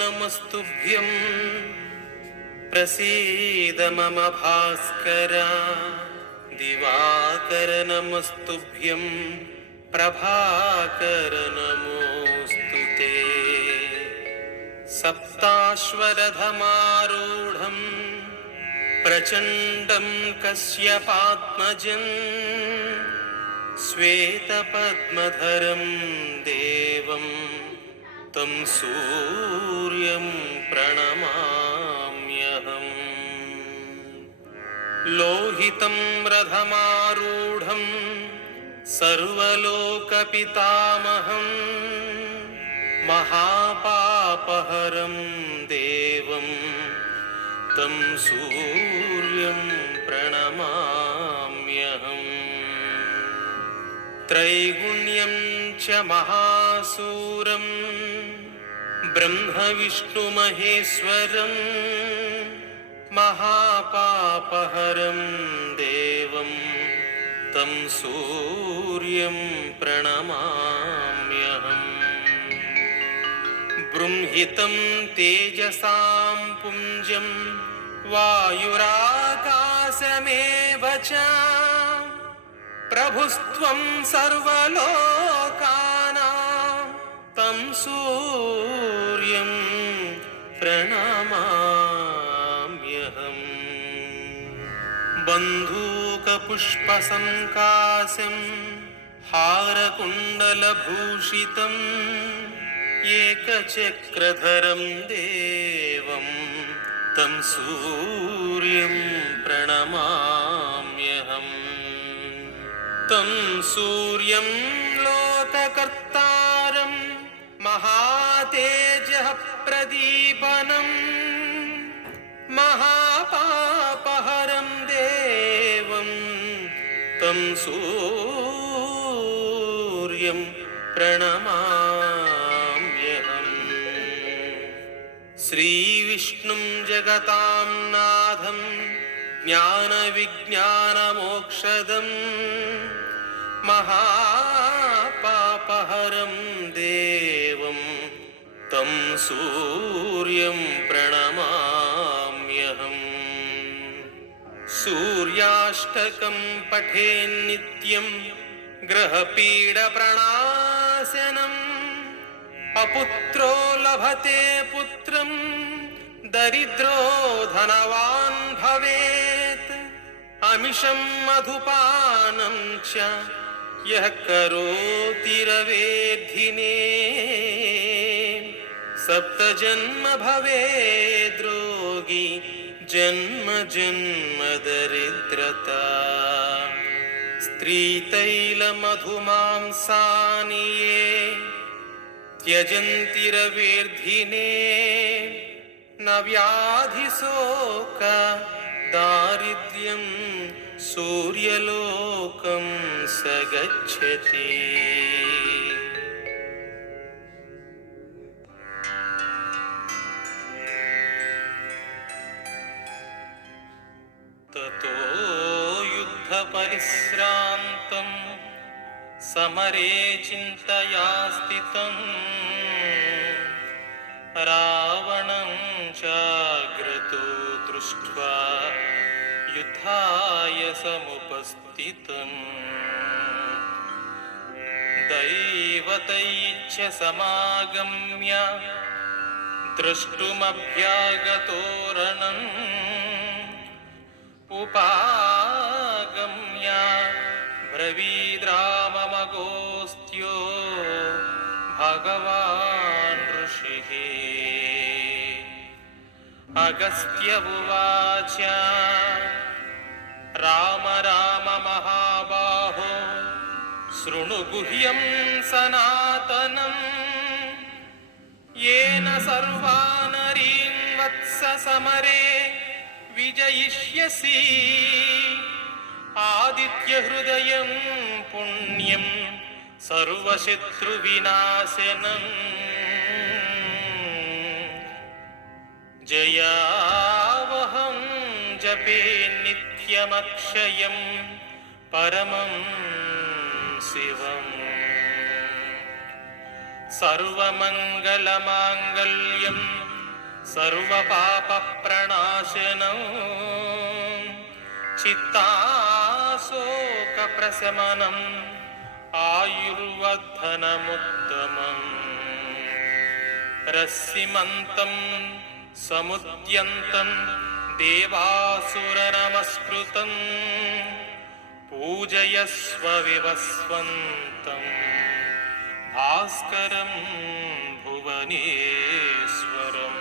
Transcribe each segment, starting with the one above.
नमस्तुभ्यं प्रसीद मम भास्कर दिवाकर नमस्तुभ्यं प्रभाकर नमोस्तुते सप्ताश्वरथमारूढं प्रचण्डं कश्यपात्मजं श्वेतपद्मधरं देवं तं सूर्यं प्रणमाम्यहम् लोहितं रथमारूढं सर्वलोकपितामहं महापापहरं देवं तं सूर्यं प्रणमाम्यहम् त्रैगुण्यं च महासूरं ब्रह्मविष्णुमहेश्वरं महापापहरं देवं तं सूर्यं प्रणमाम्यहम् बृंहितं तेजसां पुञ्जं वायुराकाशमेव च प्रभुस्त्वं सर्वलोकानां तं सूर्यं प्रणमाम्यहम् बन्धूकपुष्पसङ्काशं हारकुण्डलभूषितम् एकचक्रधरं देवं तं सूर्यं प्रणमाम्यहम् तं सूर्यं लोककर्तारं महातेजः प्रदीपनं महापापहरं देवं तं सूर्यं प्रणमाम्यहम् श्रीविष्णुं जगतां नाथं ज्ञानविज्ञानमोक्षदम् महापापहरं देवं तं सूर्यं प्रणमाम्यहम् सूर्याष्टकं पठेन्नित्यं ग्रहपीडप्रणाशनम् अपुत्रो लभते पुत्रं दरिद्रो धनवान् भवेत् अमिषं मधुपानं च यः करोति रवेद्धिने सप्तजन्म भवेद्रोगी जन्म जन्म दरिद्रता स्त्रीतैलमधुमांसानि ये त्यजन्ति रवेर्धिने न व्याधिशोक दारिद्र्यं सूर्यलोकं स गच्छति ततो युद्धपरिश्रान्तं समरे चिन्तया स्थितं रावणं चाग्रतो दृष्ट्वा युद्धाय समुपस्थितम् दैवतैश्च समागम्य द्रष्टुमभ्यागतो रणम् उपागम्य ब्रवीद्राममगोस्त्यो भगवान् ऋषिः अगस्त्य उवाच राम राम महाबाहो शृणु गुह्यं सनातनं येन सर्वानरीं वत्स समरे विजयिष्यसि आदित्यहृदयं पुण्यं सर्वशत्रुविनाशनं जयावहं जपे नित्यमक्षयं परमं शिवम् सर्वमङ्गलमाङ्गल्यं सर्वपापप्रणाशनं चित्ताशोकप्रशमनम् आयुर्वर्धनमुत्तमम् रश्मिमन्तं समुद्यन्तं देवासुरनमस्कृतं पूजयस्व विवस्वन्तम् भास्करं भुवनेश्वरम्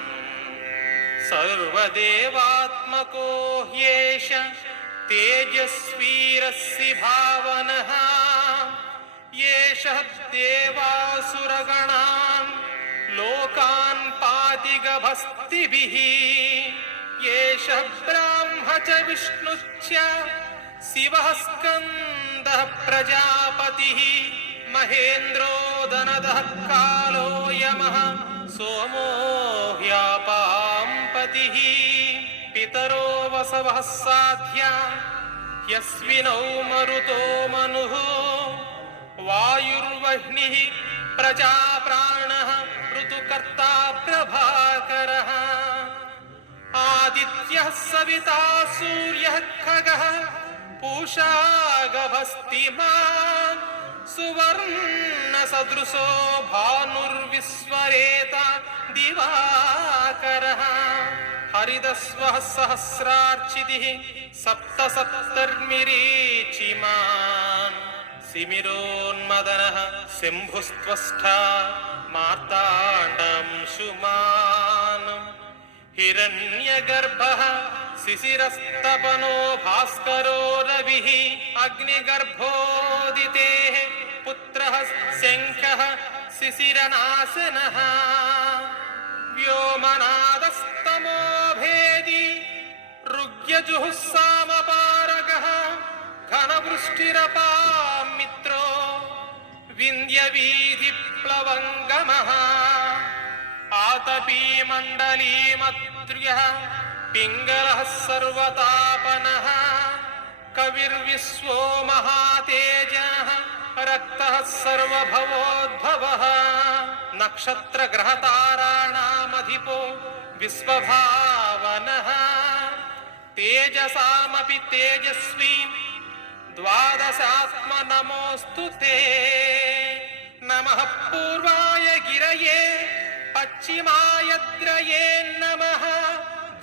सर्वदेवात्मको ह्येष तेजस्वीरस्य भावनः येषः देवासुरगणान् लोकान् पातिगभस्तिभिः येषः ब्रह्म च विष्णुश्च शिवः स्कन्दः प्रजापतिः महेन्द्रो दनदः कालो यमः सोमो ह्यापाम्पतिः पितरो वसवः साध्या यस्मिनौ मरुतो मनुः वायुर्वह्निः प्रजाप्राणः ऋतुकर्ता प्रभाकरः आदित्यः सविता सूर्यः खगः पूषा गभस्तिमान् सुवर्णसदृशो भानुर्विश्वरेता दिवाकरः हरिदस्वः सहस्रार्चितिः सप्तसप्तर्मिरीचिमान् सिमिरोन्मदनः शम्भुस्त्वष्टा मार्ताण्डंशुमान् हिरण्यगर्भः शिशिरस्तपनो भास्करो रविः अग्निगर्भोदितेः पुत्रः शङ्खः शिशिरनाशनः व्योमनादस्तमो भेदी ऋग्यजुःसामपारगः घनवृष्टिरपामित्रो विन्द्यवीधिप्लवङ्गमः आतपीमण्डलीमद्र्यः पिङ्गलः सर्वतापनः कविर्विश्वो महातेजः रक्तः सर्वभवोद्भवः नक्षत्रग्रहताराणामधिपो विश्वभावनः तेजसामपि तेजस्वी द्वादशात्म नमोऽस्तु ते नमः पूर्वाय गिरये पश्चिमाय द्रये नमः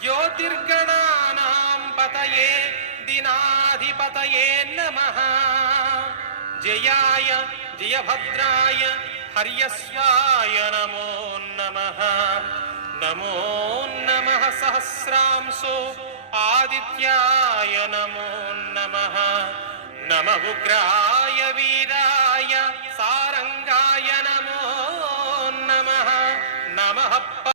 ज्योतिर्गणानां पतये दिनाधिपतये नमः जयाय जयभद्राय हर्यश्वाय नमो नमः नमो नमः सहस्रांशो आदित्याय नमो नमः नमः उग्राय वीराय